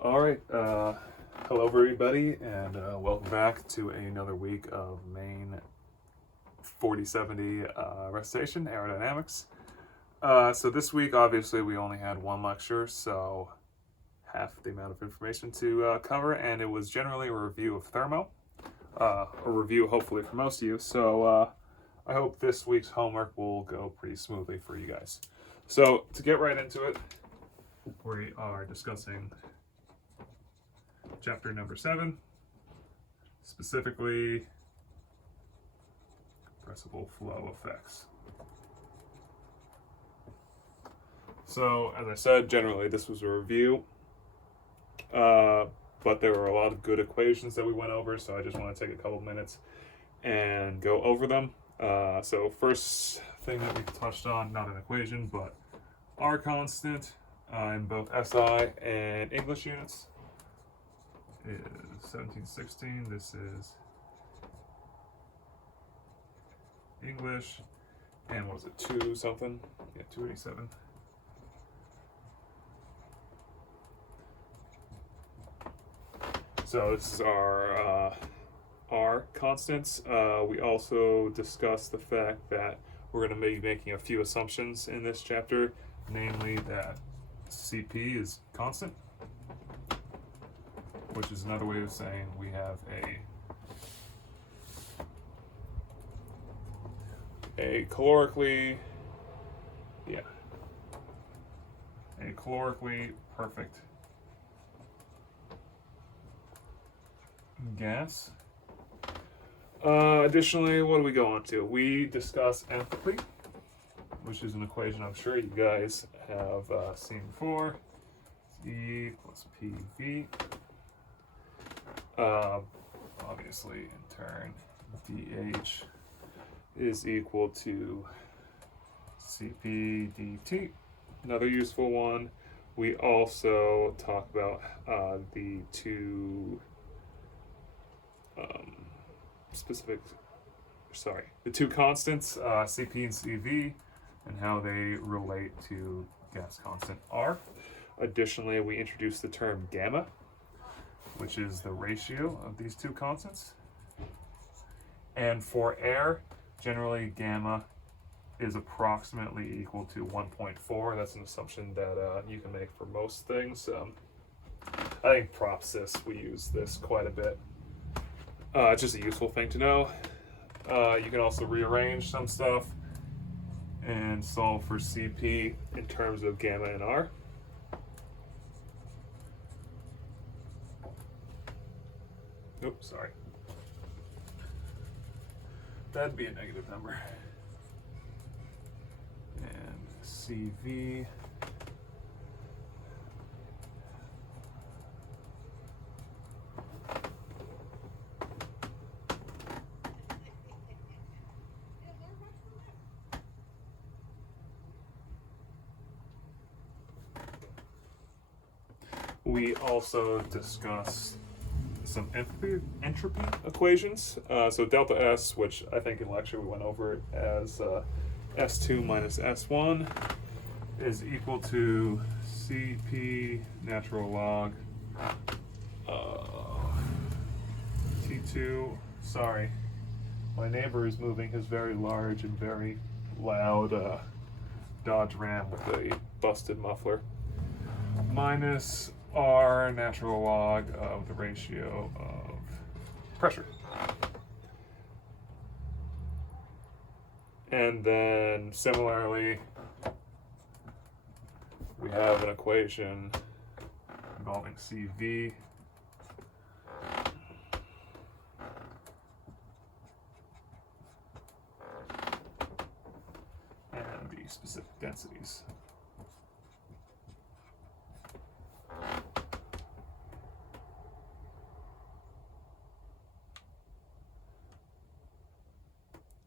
All right. Hello, everybody, and welcome back to another week of Main 4070 recitation, aerodynamics. So this week, obviously, we only had one lecture, so half the amount of information to cover, and it was generally a review of thermo, a review hopefully for most of you. So I hope this week's homework will go pretty smoothly for you guys. So to get right into it, we are discussing chapter number 7, specifically compressible flow effects. So, as I said, generally this was a review, but there were a lot of good equations that we went over, so I just want to take a couple minutes and go over them. So first thing that we touched on, not an equation, but R constant in both SI and English units is 1716. This is English, and what was it, 2 something? Yeah, 287. So this is our R constants. We also discussed the fact that we're going to be making a few assumptions in this chapter, namely that CP is constant, which is another way of saying we have a calorically perfect gas. Additionally, what do we go on to? We discuss enthalpy, which is an equation I'm sure you guys have seen before. E plus PV. Obviously, in turn, dH is equal to Cp dt. Another useful one. We also talk about the two the two constants, Cp and Cv, and how they relate to gas constant R. Additionally, we introduced the term gamma, which is the ratio of these two constants. And for air, generally gamma is approximately equal to 1.4. That's an assumption that you can make for most things. I think prop sys, we use this quite a bit. It's just a useful thing to know. You can also rearrange some stuff and solve for Cp in terms of gamma and R. Oops, sorry. That'd be a negative number. And Cv we also discuss some entropy equations. So delta S, which I think in lecture we went over it as S2 minus S1, is equal to Cp natural log T2. Sorry, my neighbor is moving his very large and very loud Dodge Ram with a busted muffler. Minus R natural log of the ratio of pressure. And then similarly, we have an equation involving Cv and the specific densities.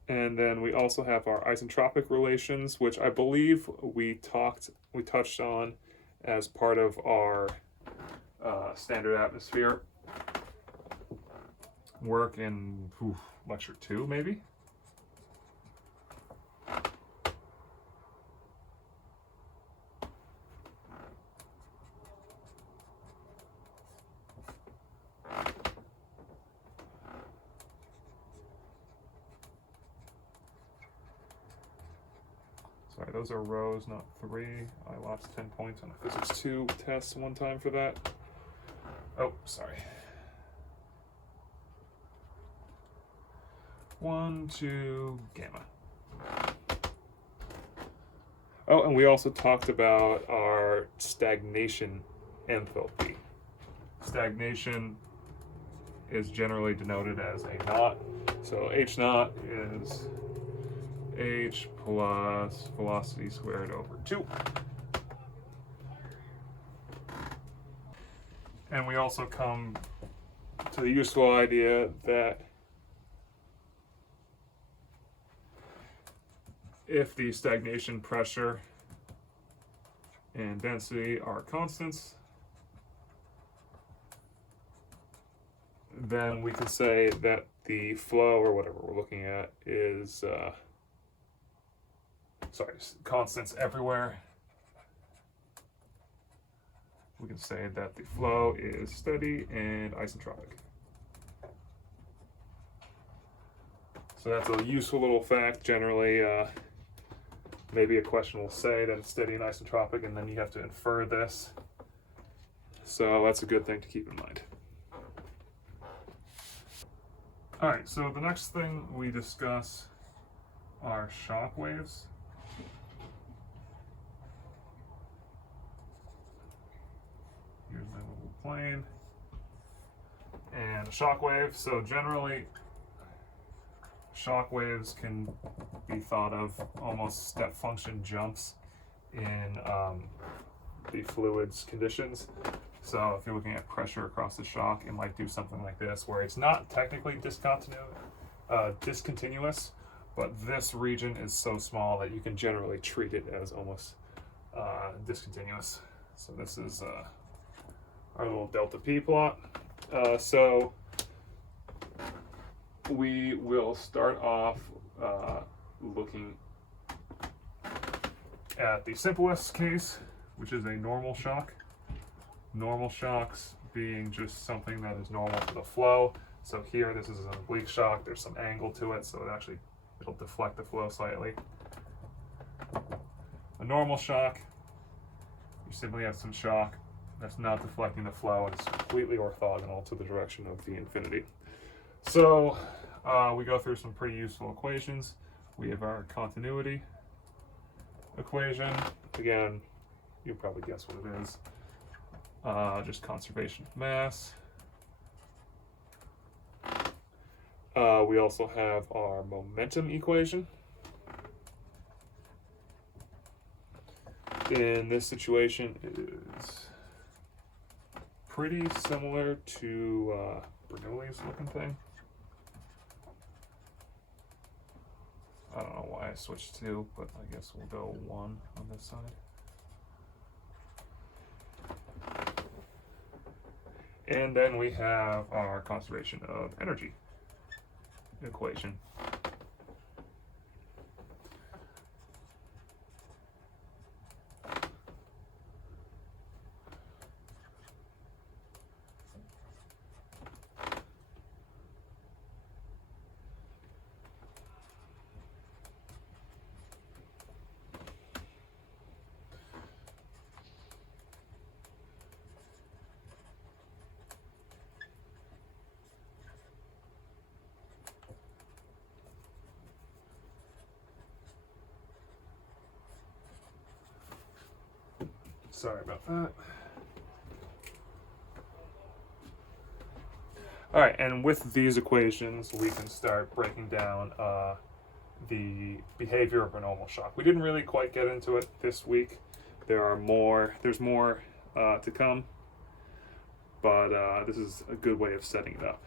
And then we also have our isentropic relations, which I believe we touched on as part of our standard atmosphere work in lecture 2, maybe. those are rows, not 3. I lost 10 points on a physics 2 test one time for that. Oh, sorry. 1, 2, gamma. Oh, and we also talked about our stagnation enthalpy. Stagnation is generally denoted as a naught. So H naught is H plus velocity squared over 2. And we also come to the useful idea that if the stagnation pressure and density are constants, then we can say that the flow, or whatever we're looking at, is constants everywhere. We can say that the flow is steady and isentropic. So that's a useful little fact. Generally, maybe a question will say that it's steady and isentropic, and then you have to infer this. So that's a good thing to keep in mind. All right, so the next thing we discuss are shock waves. Here's my little plane. And a shock wave, so generally shock waves can be thought of almost step function jumps in the fluid's conditions. So if you're looking at pressure across the shock, it might do something like this, where it's not technically discontinuous, but this region is so small that you can generally treat it as almost discontinuous. So this is our little delta P plot. So we will start off looking at the simplest case, which is a normal shock. Normal shocks being just something that is normal to the flow. So here, this is an oblique shock. There's some angle to it, so it'll deflect the flow slightly. A normal shock, you simply have some shock that's not deflecting the flow, and it's completely orthogonal to the direction of the infinity. So we go through some pretty useful equations. We have our continuity equation. Again, you probably guess what it is. Just conservation of mass. We also have our momentum equation. In this situation, it is pretty similar to Bernoulli's looking thing. I don't know why I switched to, but I guess we'll go 1 on this side. And then we have our conservation of energy equation. Sorry about that. All right, and with these equations, we can start breaking down the behavior of a normal shock. We didn't really quite get into it this week. There's more to come, but this is a good way of setting it up.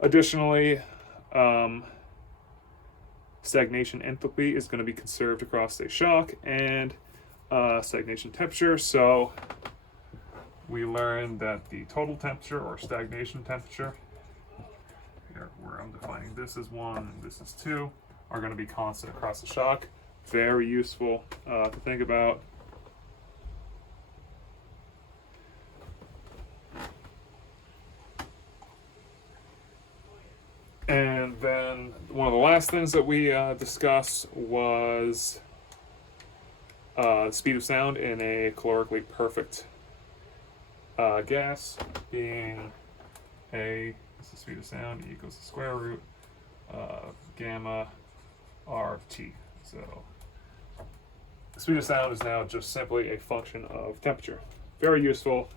Additionally, stagnation enthalpy is going to be conserved across a shock, and stagnation temperature. So we learned that the total temperature, or stagnation temperature, here where I'm defining this as 1 and this is 2, are going to be constant across the shock. Very useful to think about. And then one of the last things that we discussed was speed of sound in a calorically perfect gas being A is the speed of sound equals the square root of gamma RT. So the speed of sound is now just simply a function of temperature. Very useful.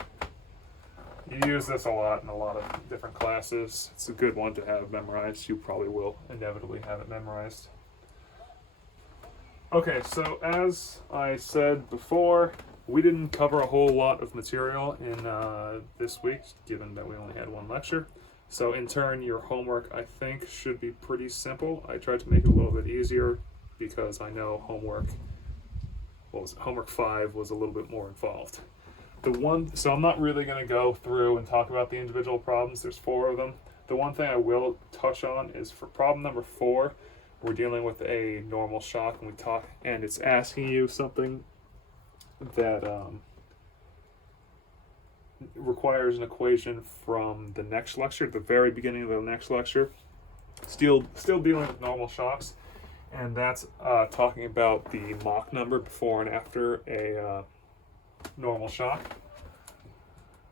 You use this a lot in a lot of different classes. It's a good one to have memorized. You probably will inevitably have it memorized. Okay, so as I said before, we didn't cover a whole lot of material in this week, given that we only had one lecture. So in turn, your homework, I think, should be pretty simple. I tried to make it a little bit easier because I know homework 5 was a little bit more involved. So I'm not really going to go through and talk about the individual problems. There's 4 of them. The one thing I will touch on is for problem number 4, we're dealing with a normal shock, and it's asking you something that requires an equation from the next lecture, the very beginning of the next lecture. Still dealing with normal shocks, and that's talking about the Mach number before and after a normal shock.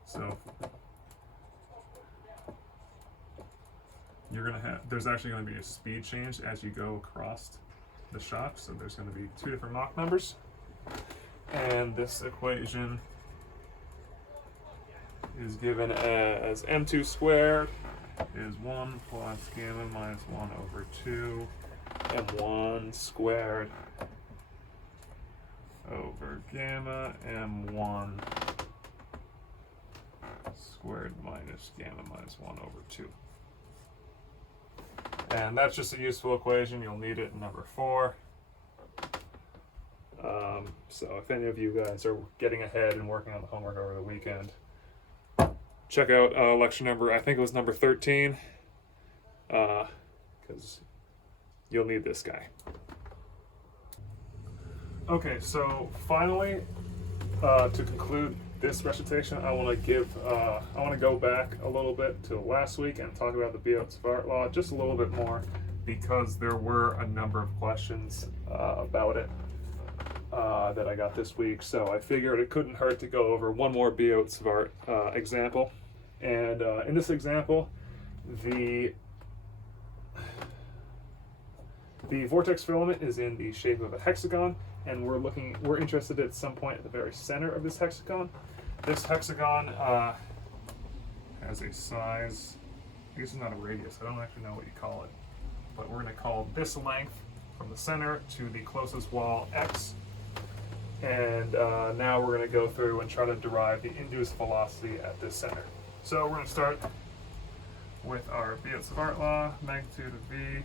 So there's actually going to be a speed change as you go across the shock. So there's going to be 2 different Mach numbers. And this equation is given as m2 squared is 1 plus gamma minus 1 over 2 m1 squared over gamma m1 squared minus gamma minus 1 over 2. And that's just a useful equation. You'll need it in number 4. So if any of you guys are getting ahead and working on the homework over the weekend, check out lecture number, I think it was number 13, because you'll need this guy. Okay, so finally, to conclude this recitation, I want to go back a little bit to last week and talk about the Biot-Savart law just a little bit more, because there were a number of questions about it that I got this week. So I figured it couldn't hurt to go over one more Biot-Savart example. And in this example, the vortex filament is in the shape of a hexagon, and we're interested at some point at the very center of this hexagon. This hexagon has a size, I guess it's not a radius, I don't actually know what you call it, but we're going to call this length from the center to the closest wall x. And now we're going to go through and try to derive the induced velocity at this center. So we're going to start with our Biot-Savart law. Magnitude of V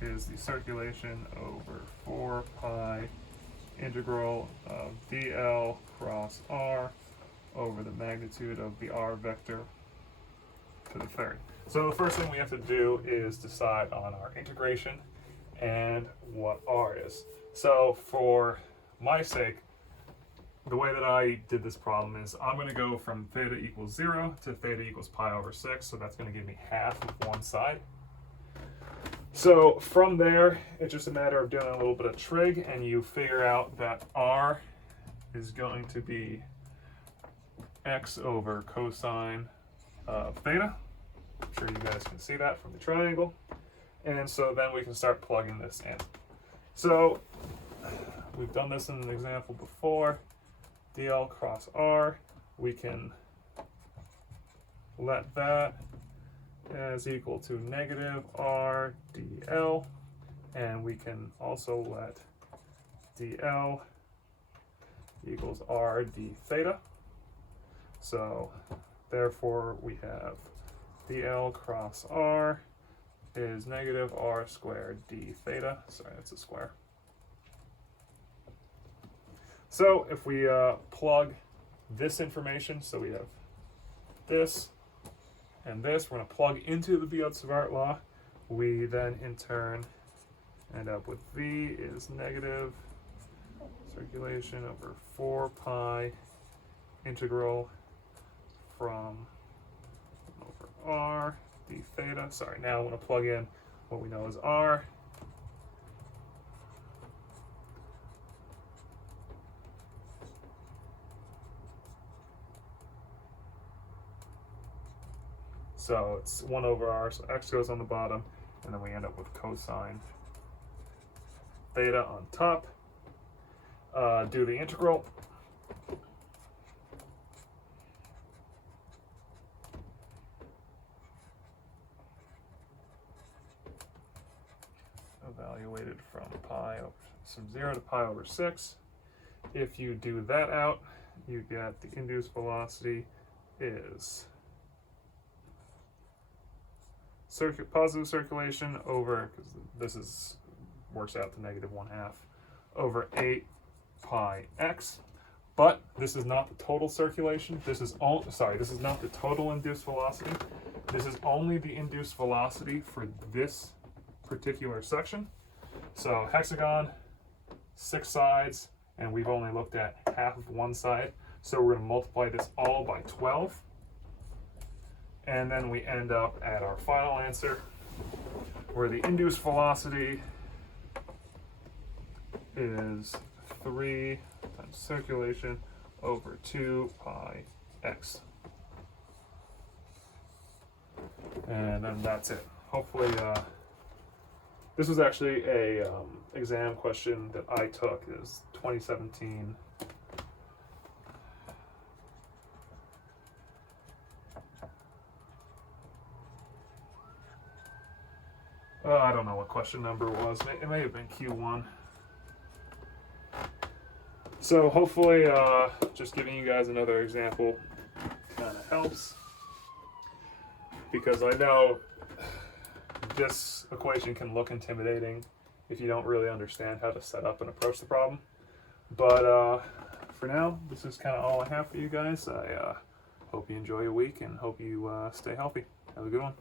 is the circulation over 4 pi integral of dl cross r over the magnitude of the r vector to the third. So the first thing we have to do is decide on our integration and what r is. So for my sake, the way that I did this problem is I'm going to go from theta equals 0 to theta equals pi over 6, so that's going to give me half of one side. So from there, it's just a matter of doing a little bit of trig, and you figure out that r is going to be x over cosine of theta. I'm sure you guys can see that from the triangle. And so then we can start plugging this in. So we've done this in an example before. dl cross r, we can let that as equal to negative r dl, and we can also let dl equals r d theta. So therefore we have dl cross r is negative r squared d theta. Sorry, that's a square. So if we plug this information, so we have this and this, we're going to plug into the Biot-Savart law. We then in turn end up with V is negative circulation over 4 pi integral from over r d theta. Sorry, now I want to plug in what we know is r. So it's 1 over r, so x goes on the bottom, and then we end up with cosine theta on top. Do the integral. Evaluated from from 0 to pi over 6. If you do that out, you get the induced velocity is positive circulation over, because this works out to -1/2, over 8 pi x. But this is not the total circulation. This is this is not the total induced velocity. This is only the induced velocity for this particular section. So hexagon, 6 sides, and we've only looked at half of one side. So we're going to multiply this all by 12. And then we end up at our final answer, where the induced velocity is 3 times circulation over 2 pi x. And then that's it. Hopefully, this was actually a exam question that I took. It was 2017. I don't know what question number it was. It may have been Q1. So hopefully, just giving you guys another example kind of helps, because I know this equation can look intimidating if you don't really understand how to set up and approach the problem. But for now, this is kind of all I have for you guys. I hope you enjoy your week and hope you stay healthy. Have a good one.